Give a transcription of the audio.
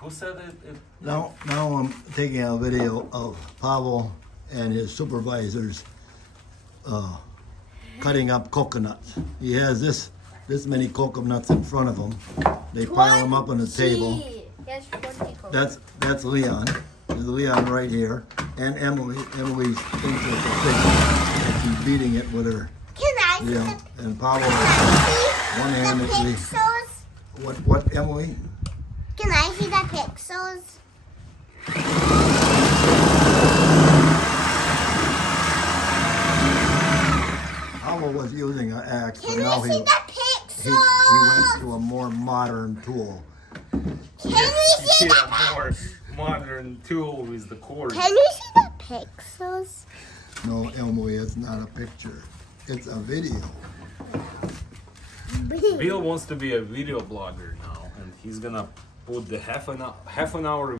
Who said it? Now I'm taking a video of Pavel and his supervisors cutting up coconuts. He has this many coconuts in front of him. They pile them up on the table. Yes, 20 coconuts. That's Leon. There's Leon right here, and Emily. Emily thinks it's a pig, and she's beating it with her. Can I see Yeah, and Pavel. the One hand is the pixels? what Emily? Can I see the pixels? Pavel was using an axe, but Can now we see the he pixels? went to a more modern tool. Can we see Yeah, the more modern tool is the cord. Can we see the pixels? No, Emily, it's not a picture. It's a video. Bill wants to be a video blogger now, and he's gonna put the half an hour